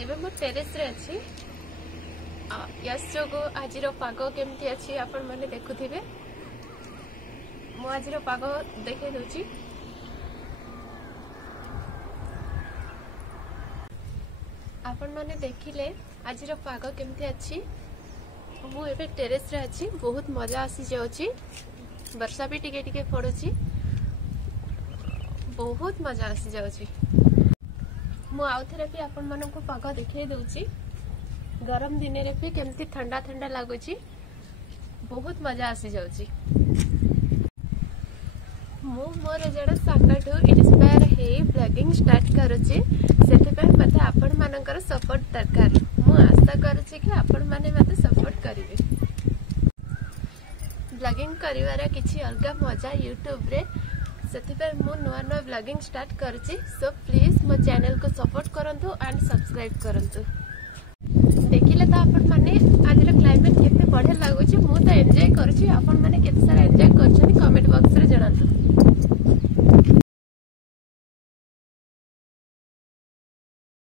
एबे मो टेरेस रे अछि यस जोगो आजिर पाग केमती अछि आपण माने देखुथिबे। मो आजिर पाग देखे दोची। आपण माने देखिले आजिर पाग केमती अछि। मु एबे टेरेस रे अछि, बहुत मजा आसी जाउची। वर्षा भी टिके टिके पड़ुची, बहुत मजा आसी जाउची। मु आउ थरे भी आपण माननको पाग देखे दोची। गरम दिन रे भी केमती ठंडा ठंडा लागुची, बहुत मजा आसी जाउची। मु मोर जड़ा सांगठू इंस्पायर हे ब्लॉगिंग स्टार्ट करूची। सेते पे मते आपण मानकर सपोर्ट दरकार। मु आशा करूची कि आपण माने मते सपोर्ट करिवे। ब्लॉगिंग करिवार किछि अलगा मजा यूट्यूब रे, सेते पे मु नुआ नुआ ब्लॉगिंग स्टार्ट करूची। सो प्लीज मो चैनल को सपोर्ट करंतु एंड सब्सक्राइब करंतु। देखिले तो आपण माने आजिर क्लाइमेट केते बढ़िया लागुची। मु तो एन्जॉय करूची, आपण माने केते सारा एन्जॉय करछनी कमेंट बॉक्स रे जणांतु।